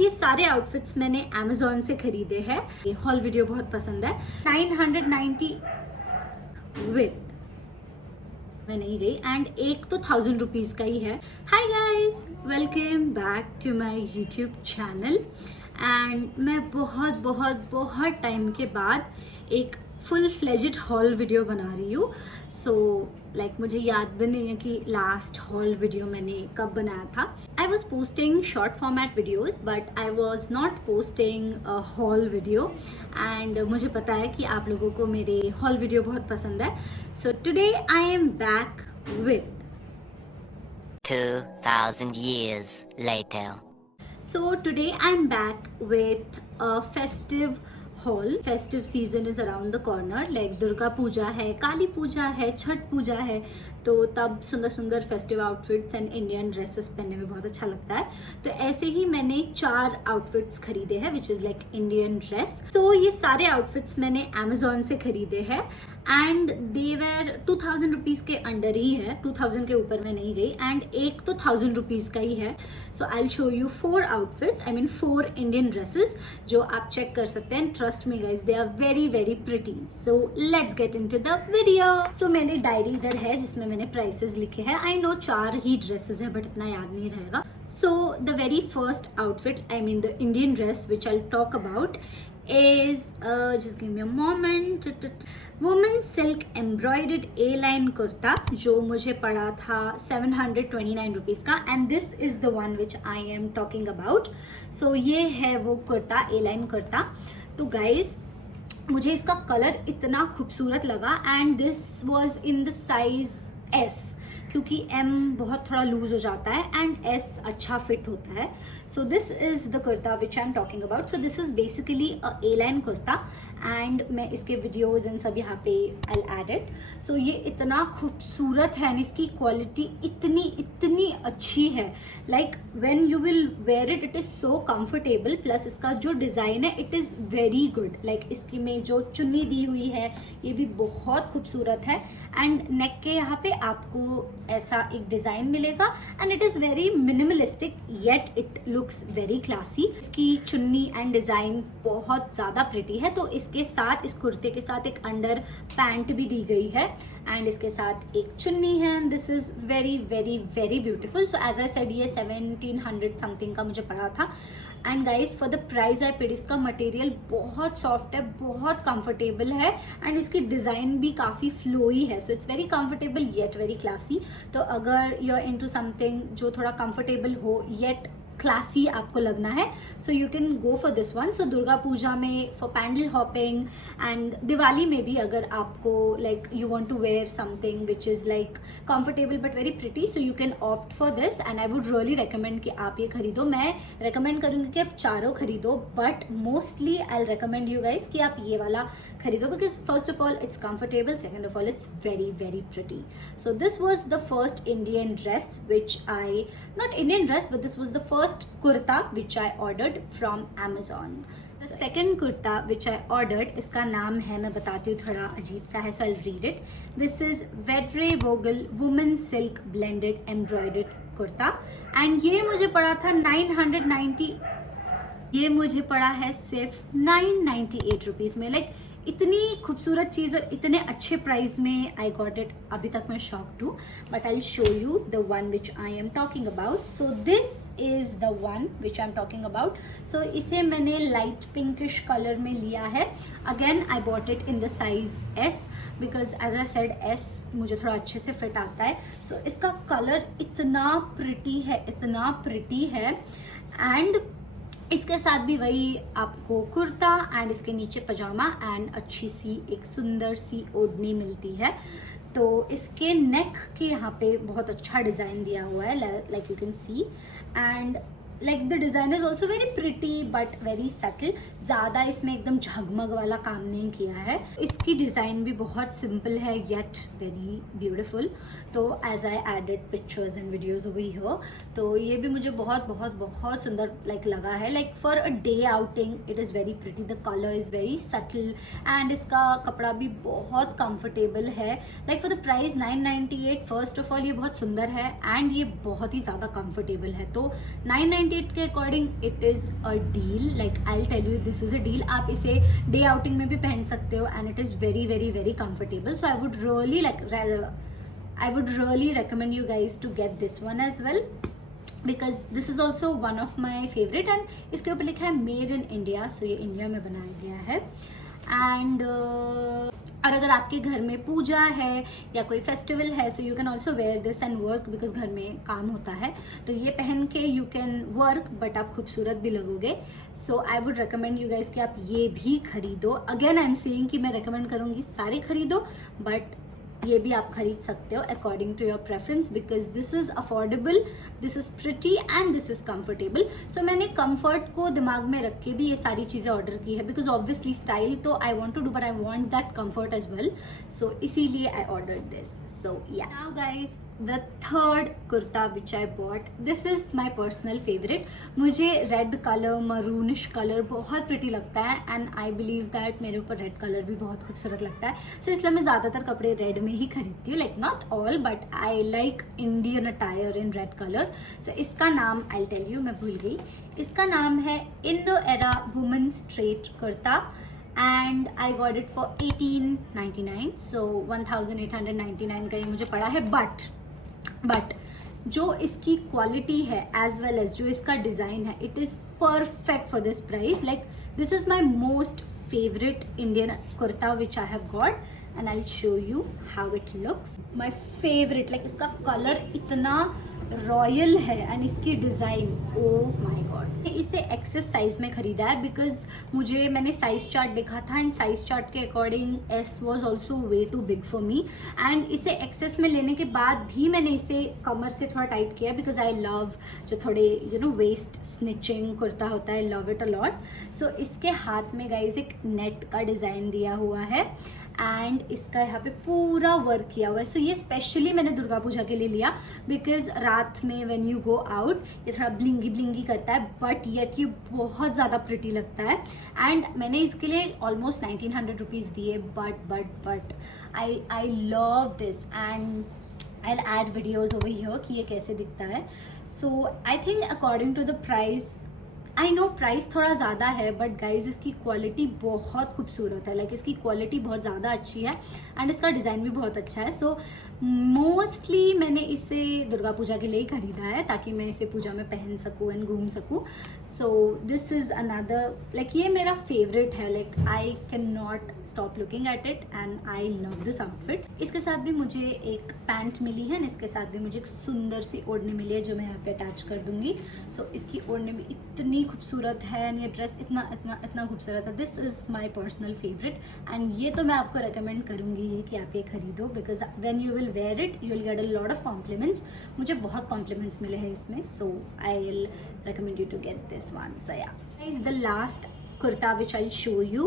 ये सारे आउटफिट्स मैंने Amazon से खरीदे हैं। ये हॉल वीडियो बहुत पसंद है। 990 विथ मैं नहीं गई एंड एक तो 1000 रुपीज़ का ही है। Hi guys, welcome back to my YouTube channel and मैं बहुत टाइम के बाद एक फुल फ्लेज्ड हॉल वीडियो बना रही हूँ। सो मुझे याद भी नहीं है कि लास्ट हॉल वीडियो मैंने कब बनाया था। I was posting short format videos but I was not posting hall video and मुझे पता है कि आप लोगों को मेरे हॉल वीडियो बहुत पसंद है। So today I am back with 2000 years later. So today I'm back with a festive haul. Festive season is around the corner. Like Durga Puja है, काली पूजा है, छठ पूजा है, तो तब सुंदर सुंदर festive outfits and Indian dresses पहनने में बहुत अच्छा लगता है। तो ऐसे ही मैंने 4 आउटफिट्स खरीदे हैं which is like Indian dress. So ये सारे आउटफिट्स मैंने Amazon से खरीदे हैं एंड दे वेर 2000 रुपीज़ के अंडर ही है, 2000 के ऊपर मैं नहीं गई एंड एक तो 1000 रुपीज़ का ही है। So I will show you 4 outfits, I mean 4 Indian dresses जो आप चेक कर सकते हैं। Trust me guys, they are very pretty. So let's get into the video. So मेरी डायरी इधर है जिसमें मैंने प्राइसेस लिखे हैं। आई नो 4 ही ड्रेसेस है बट इतना याद नहीं रहेगा। So the very first outfit, I mean the Indian dress which I talk about is just give me a moment. Women silk embroidered A-line kurta जो मुझे पड़ा था 729 रुपीज़ का and this is the one which I am talking about. So ये है वो kurta, A-line kurta. तो guys मुझे इसका कलर इतना खूबसूरत लगा and this was in the size S क्योंकि M बहुत थोड़ा लूज हो जाता है एंड S अच्छा फिट होता है। सो this is the kurta which I am talking about. So this is basically a A-line kurta and मैं इसके वीडियोज इन सब यहाँ पे आई एड इट। सो ये इतना खूबसूरत है एंड इसकी क्वालिटी इतनी अच्छी है। Like when you will where it, it is so comfortable, plus इसका जो डिजाइन है it is very good. Like इसकी में जो चुन्नी दी हुई है ये भी बहुत खूबसूरत है एंड नेक के यहाँ पे आपको ऐसा एक डिजाइन मिलेगा and it is very minimalistic yet it looks very classy. इसकी चुन्नी एंड डिजाइन बहुत ज्यादा प्रिटी है। तो इसके साथ, इस कुर्ते के साथ एक अंडर पैंट भी दी गई है एंड इसके साथ एक चुन्नी है। This is very beautiful. So as I said ये 1700 समथिंग का मुझे पड़ा था and guys for the price I paid, इसका मटेरियल बहुत सॉफ्ट है, बहुत कंफर्टेबल है एंड इसकी डिजाइन भी काफी फ्लोई है। So it's very comfortable yet very classy. तो अगर यू आर इनटू समथिंग जो थोड़ा कंफर्टेबल हो येट क्लासी आपको लगना है, so you can go for this one. So Durga Puja में for pandal hopping and Diwali में भी अगर आपको like you want to wear something which is like comfortable but very pretty, so you can opt for this and I would really recommend कि आप ये खरीदो। मैं रिकमेंड करूंगी कि आप चारों खरीदो but mostly I recommend you guys कि आप ये वाला खरीदो because first of all it's comfortable, second of all it's very pretty. So this was the first Indian dress which I, not Indian dress but this was the first kurta which I ordered from Amazon. The second kurta which I ordered, इसका नाम है, मैं बताती हूँ, थोड़ा अजीब सा है, so I'll read it. This is Vedre Vogel Women Silk Blended Embroidered kurta and ये मुझे पड़ा था 990, ये मुझे पड़ा है सिर्फ 998 रुपीज़ में। लाइक इतनी खूबसूरत चीज़ और इतने अच्छे प्राइस में आई गॉट इट। अभी तक मैं शॉक्ड हूँ but I will show you the one which I am talking about. So this is the one which I am talking about. So इसे मैंने लाइट पिंकिश कलर में लिया है। Again I bought it in the size S because as I said S मुझे थोड़ा अच्छे से fit आता है। सो इसका कलर इतना प्रिटी है एंड इसके साथ भी वही आपको कुर्ता एंड इसके नीचे पजामा एंड अच्छी सी एक सुंदर सी ओढ़नी मिलती है। तो इसके नेक के यहाँ पे बहुत अच्छा डिज़ाइन दिया हुआ है, like you can see and like the design is also very pretty but very subtle. ज़्यादा इसमें एकदम झगमग वाला काम नहीं किया है। इसकी डिज़ाइन भी बहुत सिंपल है येट वेरी ब्यूटिफुल। तो as I added pictures and videos over here, तो ये भी मुझे बहुत सुंदर लाइक लगा है। Like for a day outing it is very pretty, the colour is very subtle and इसका कपड़ा भी बहुत कंफर्टेबल है। Like for the price 998, first of all ये बहुत सुंदर है एंड ये बहुत ही ज़्यादा कंफर्टेबल है। तो 998 $228 के according it is a deal. Like I tell you this is a deal. आप इसे डे आउटिंग में भी पहन सकते हो and it is very very very comfortable. So I would really recommend you guys to get this one as well, because this is also one of my favorite. and इसके ऊपर लिखा है made in India. सो ये India में बनाया गया है. And और अगर आपके घर में पूजा है या कोई फेस्टिवल है, so you can also wear this and work, because घर में काम होता है तो ये पहन के यू कैन वर्क, बट आप खूबसूरत भी लगोगे. So I would recommend you guys कि आप ये भी खरीदो. अगेन आई एम सेइंग कि मैं रिकमेंड करूँगी सारे खरीदो, बट ये भी आप खरीद सकते हो according to your preference, because this is affordable, this is pretty and this is comfortable. So मैंने कंफर्ट को दिमाग में रख के भी ये सारी चीज़ें ऑर्डर की है, बिकॉज ऑब्वियसली स्टाइल तो I want to do, but I want that comfort as well. So इसीलिए I order this. So yeah now guys the third kurta which I bought, this is my personal favorite. मुझे red colour, maroonish colour बहुत pretty लगता है and I believe that मेरे ऊपर red colour भी बहुत खूबसूरत लगता है. सो इसलिए मैं ज़्यादातर कपड़े रेड में ही खरीदती हूँ. Like not all, but I like Indian attire in red colour. So इसका नाम आई टेल यू, मैं भूल गई. इसका नाम है in the era women straight kurta and I got it for 1899. सो 1899 का ये मुझे पड़ा है. बट जो इसकी क्वालिटी है एज वेल एज जो इसका डिज़ाइन है, it is perfect for this price. Like this is my most favourite Indian kurta which I have got and I will show you how it looks. My favourite. Like इसका colour इतना royal है and इसकी design, oh my god. इसे excess size में खरीदा है because मैंने size chart देखा था एंड साइज चार्ट के according as was also way too big for me. And इसे एक्सेस में लेने के बाद भी मैंने इसे कमर से थोड़ा टाइट किया, बिकॉज आई लव जो थोड़े वेस्ट स्निचिंग कुर्ता होता है, I love it a lot. So इसके हाथ में गाइज एक नेट का डिज़ाइन दिया हुआ है एंड इसका यहाँ पे पूरा वर्क किया हुआ है. सो ये स्पेशली मैंने दुर्गा पूजा के लिए लिया, बिकॉज रात में व्हेन यू गो आउट ये थोड़ा ब्लिंगी ब्लिंगी करता है, बट येट ये बहुत ज़्यादा प्रिटी लगता है. एंड मैंने इसके लिए ऑलमोस्ट 1900 रुपीज़ दिए, but I love this and I will add videos over here कि ये कैसे दिखता है. So I think according to the price, I know price थोड़ा ज़्यादा है, बट गाइज इसकी क्वालिटी बहुत खूबसूरत है. लाइक इसकी क्वालिटी बहुत ज़्यादा अच्छी है एंड इसका डिज़ाइन भी बहुत अच्छा है. सो मोस्टली मैंने इसे दुर्गा पूजा के लिए ही खरीदा है ताकि मैं इसे पूजा में पहन सकूँ एंड घूम सकूँ. So this is another, like ये मेरा फेवरेट है. Like I can not stop looking at it and I love this outfit. इसके साथ भी मुझे एक पैंट मिली है एंड इसके साथ भी मुझे एक सुंदर सी ओढ़नी मिली है जो मैं यहाँ पे अटैच कर दूंगी. सो इसकी ओढ़नी भी इतनी खूबसूरत है एंड ये ड्रेस इतना खूबसूरत है. This is my personal favourite and ये तो मैं आपको रिकमेंड करूँगी कि आप ये खरीदो, because when you will wear it you will get a lot of compliments. मुझे बहुत compliments मिले हैं इसमें. So I'll recommend you to get this one. So yeah, guys, the last kurta which I'll show you,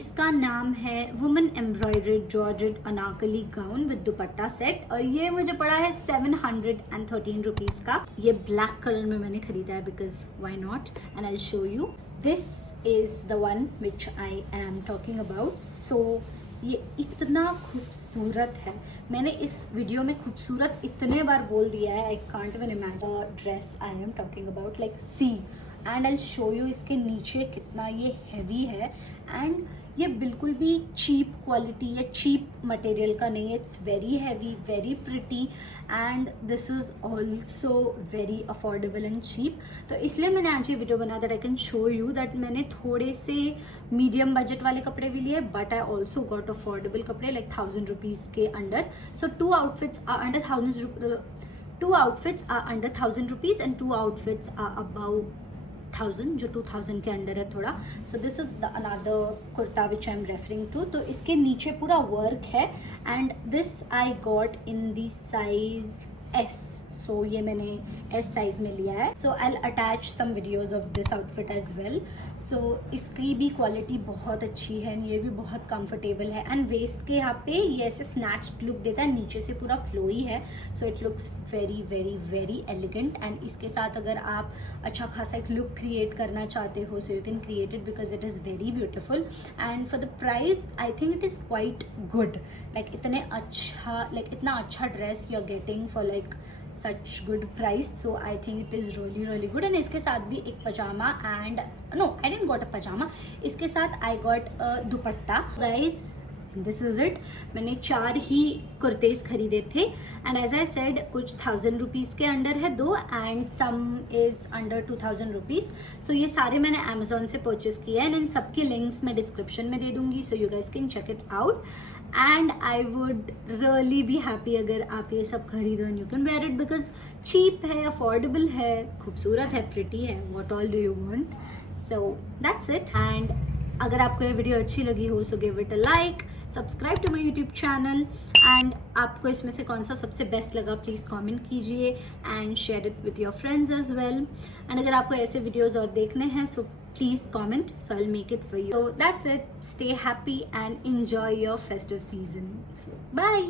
इसका नाम है Woman Embroidered Georgette Anarkali Gown with dupatta set और ये मुझे पड़ा है 713 रुपीज़ का. ये ब्लैक कलर में मैंने खरीदा है because why not, and I'll show you. This is the one which I am talking about. So ये इतना खूबसूरत है. मैंने इस वीडियो में खूबसूरत इतने बार बोल दिया है, I can't even imagine the dress I am talking about. Like see and I show you इसके नीचे कितना ये हैवी है एंड ये बिल्कुल भी चीप क्वालिटी या चीप मटेरियल का नहीं है. It's very heavy, very pretty and this is also very affordable and cheap. तो इसलिए मैंने आज ये वीडियो बनाया that I can show you that मैंने थोड़े से मीडियम बजट वाले कपड़े भी लिए, but I also got affordable कपड़े लाइक 1000 रुपीज़ के under. So two outfits are under 1000 rupees and 2 outfits are about 1000, जो 2000 के अंडर है थोड़ा. So this is the another kurta which I am referring to. तो इसके नीचे पूरा वर्क है and this I got in the size s. So ये मैंने एस साइज में लिया है. So I attach some videos of this outfit as well. So इसकी भी क्वालिटी बहुत अच्छी है, ये भी बहुत कंफर्टेबल है एंड वेस्ट के यहाँ पे ये ऐसे स्नैच्ड लुक देता है, नीचे से पूरा फ्लोई है. So it looks very very very elegant and इसके साथ अगर आप अच्छा खासा एक लुक क्रिएट करना चाहते हो so you can create it because it is very beautiful and for the price I think it is quite good. Like इतना अच्छा dress you are getting for like such good price, so I think it is really really good. And इसके साथ भी एक पजामा and no, I didn't got a pajama. इसके साथ I got a dupatta. Guys, this is it. मैंने 4 ही कुर्तेज खरीदे थे and as I said कुछ 1000 रुपीज़ के अंडर है 2 and some is under 2000 rupees. So ये सारे मैंने Amazon से परचेज किए हैं and इन सबकी लिंक्स मैं डिस्क्रिप्शन में दे दूंगी, so you guys can check it out. And I would really be happy अगर आप ये सब खरीदो and you can wear it because cheap है, अफोर्डेबल है, खूबसूरत है, प्रिटी है. What all do you want? So that's it. And अगर आपको ये वीडियो अच्छी लगी हो so give it a like, subscribe to my YouTube channel and आपको इसमें से कौन सा सबसे बेस्ट लगा प्लीज़ कमेंट कीजिए and share it with your friends as well. And अगर आपको ऐसे वीडियोज़ और देखने हैं सो please comment, so I'll make it for you. So that's it. Stay happy and enjoy your festive season. So bye.